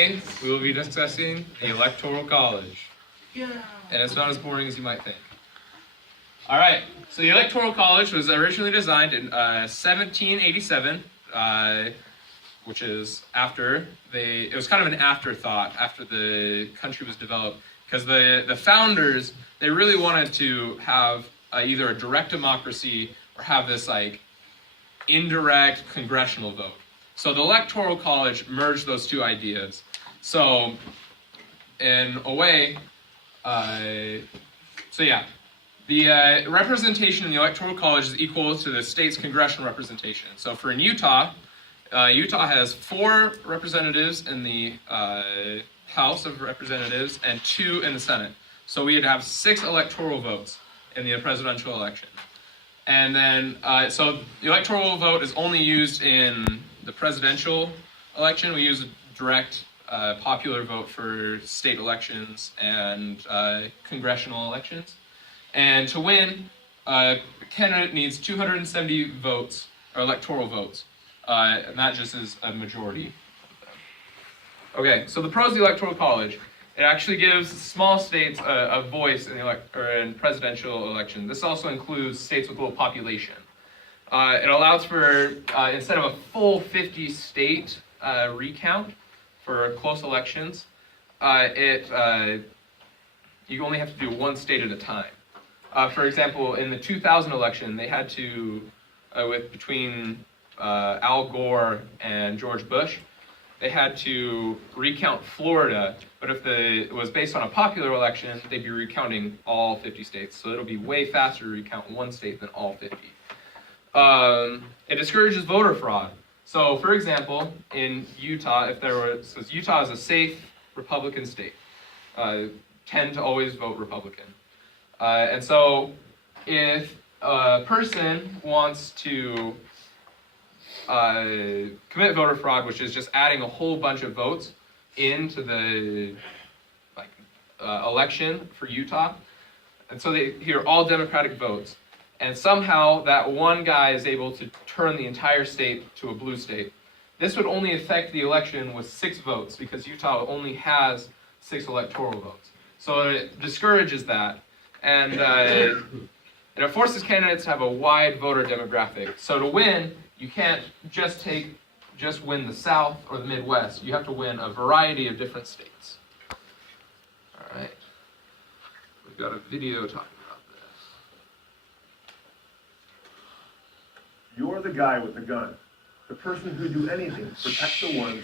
Today, we will be discussing the Electoral College. Yeah. And it's not as boring as you might think. Alright, so the Electoral College was originally designed in 1787, which is after it was kind of an afterthought after the country was developed, because the founders, they really wanted to have either a direct democracy or have this like indirect congressional vote. So the Electoral College merged those two ideas. So, in a way, the representation in the Electoral College is equal to the state's congressional representation. So for in Utah, Utah has 4 representatives in the House of Representatives and 2 in the Senate. So we'd have 6 electoral votes in the presidential election. And then, so the electoral vote is only used in the presidential election. We use a direct popular vote for state elections and congressional elections. And to win, a candidate needs 270 votes, or electoral votes. And that just is a majority. Okay, so the pros of the Electoral College. It actually gives small states a voice in presidential elections. This also includes states with low population. It allows for, instead of a full 50-state recount for close elections, you only have to do one state at a time. For example, in the 2000 election, they had to, between Al Gore and George Bush, they had to recount Florida, but if it was based on a popular election, they'd be recounting all 50 states. So it'll be way faster to recount one state than all 50. It discourages voter fraud. So, for example, in Utah, says Utah is a safe Republican state, tend to always vote Republican. And so, if a person wants to commit voter fraud, which is just adding a whole bunch of votes into the election for Utah, and so they hear all Democratic votes, and somehow that one guy is able to turn the entire state to a blue state. This would only affect the election with 6 votes, because Utah only has 6 electoral votes. So it discourages that, and it forces candidates to have a wide voter demographic. So to win, you can't just win the South or the Midwest. You have to win a variety of different states. All right. We've got a video talking about this. You're the guy with the gun. The person who'd do anything to protect the one.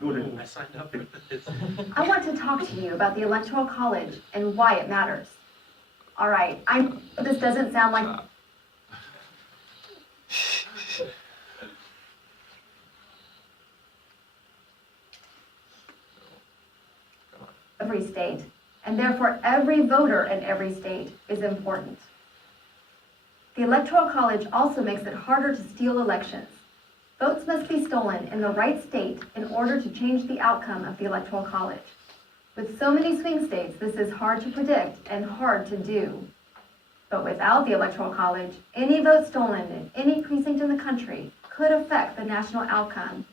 Go ahead. I signed up for this. I want to talk to you about the Electoral College and why it matters. All right, this doesn't sound like every state, and therefore every voter in every state is important. The Electoral College also makes it harder to steal elections. Votes must be stolen in the right state in order to change the outcome of the Electoral College. With so many swing states, this is hard to predict and hard to do. But without the Electoral College, any vote stolen in any precinct in the country could affect the national outcome,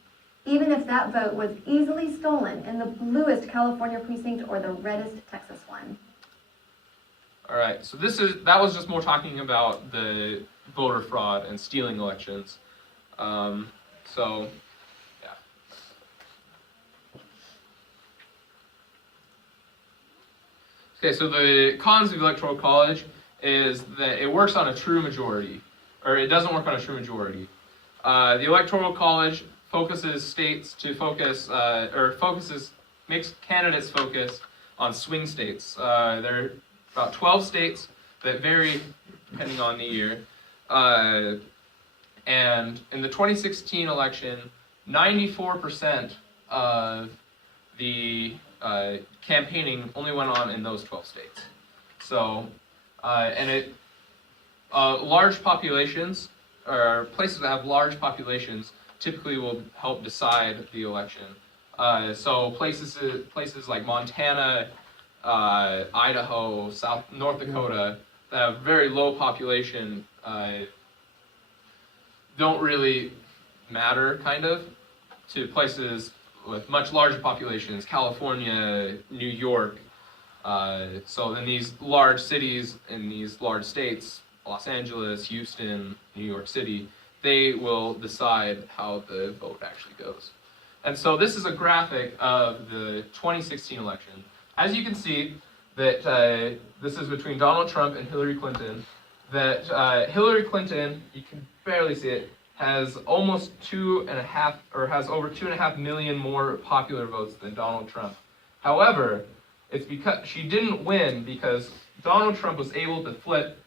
even if that vote was easily stolen in the bluest California precinct or the reddest Texas one. All right, so that was just more talking about the voter fraud and stealing elections. So, yeah. Okay, so the cons of the Electoral College is that it works on a true majority, or it doesn't work on a true majority. The Electoral College makes candidates focus on swing states. There are about 12 states that vary depending on the year. And in the 2016 election, 94% of the campaigning only went on in those 12 states. So, large populations, or places that have large populations, typically will help decide the election. So places like Montana, Idaho, North Dakota, that have very low population, don't really matter, kind of. to places with much larger populations, California, New York. So in these large cities, in these large states, Los Angeles, Houston, New York City, they will decide how the vote actually goes. And so this is a graphic of the 2016 election. As you can see, that this is between Donald Trump and Hillary Clinton. That Hillary Clinton, you can barely see it, has almost has over 2.5 million more popular votes than Donald Trump. However, it's because she didn't win because Donald Trump was able to flip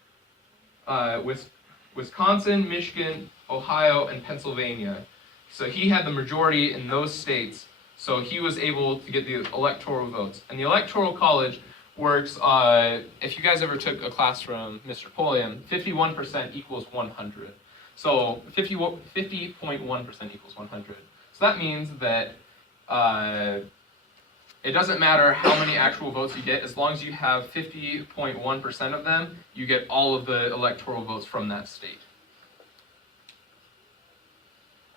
Wisconsin, Michigan, Ohio, and Pennsylvania. So he had the majority in those states, so he was able to get the electoral votes. And the Electoral College works, if you guys ever took a class from Mr. Polian, 51% equals 100. So 50.1% equals 100. So that means that it doesn't matter how many actual votes you get, as long as you have 50.1% of them, you get all of the electoral votes from that state.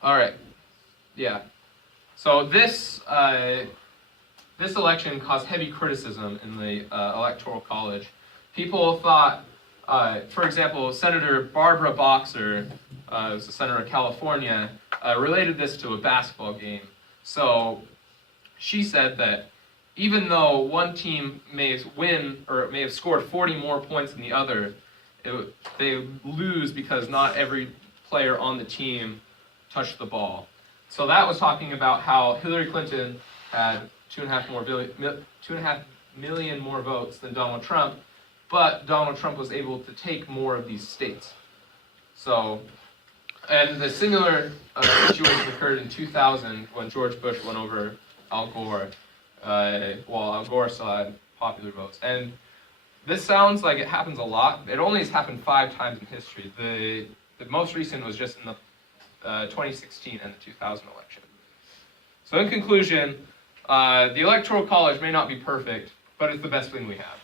All right, yeah. So this election caused heavy criticism in the Electoral College. People thought, for example, Senator Barbara Boxer, who's a senator of California, related this to a basketball game. So she said that even though one team may win or may have scored 40 more points than the other, they lose because not every player on the team touched the ball. So that was talking about how Hillary Clinton had 2.5 million more votes than Donald Trump, but Donald Trump was able to take more of these states. So, and the similar situation occurred in 2000 when George Bush went over Al Gore, while Al Gore still had popular votes. And this sounds like it happens a lot. It only has happened 5 times in history. The most recent was just in the 2016 and the 2000 election. So in conclusion, the Electoral College may not be perfect, but it's the best thing we have.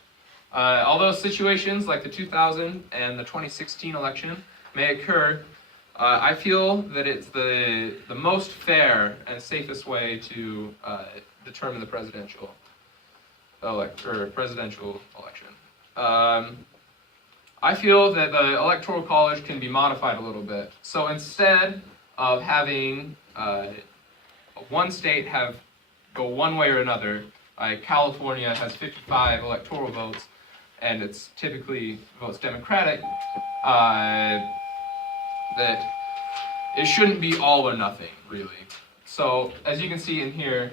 Although situations like the 2000 and the 2016 election may occur, I feel that it's the most fair and safest way to determine the presidential election. I feel that the Electoral College can be modified a little bit. So instead of having one state go one way or another, California has 55 electoral votes, and it's typically votes Democratic, that it shouldn't be all or nothing, really. So as you can see in here,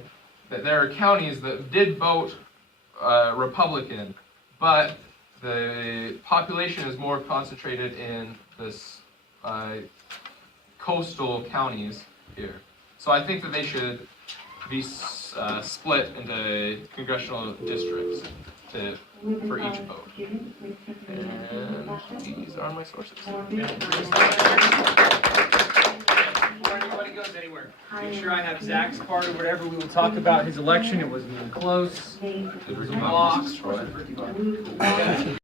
that there are counties that did vote Republican, but the population is more concentrated in this coastal counties here. So I think that they should be split into congressional districts for each vote. And these are my sources. Before anybody goes anywhere, make sure I have Zach's part or whatever. We will talk about his election. It wasn't even close. Good results, Troy.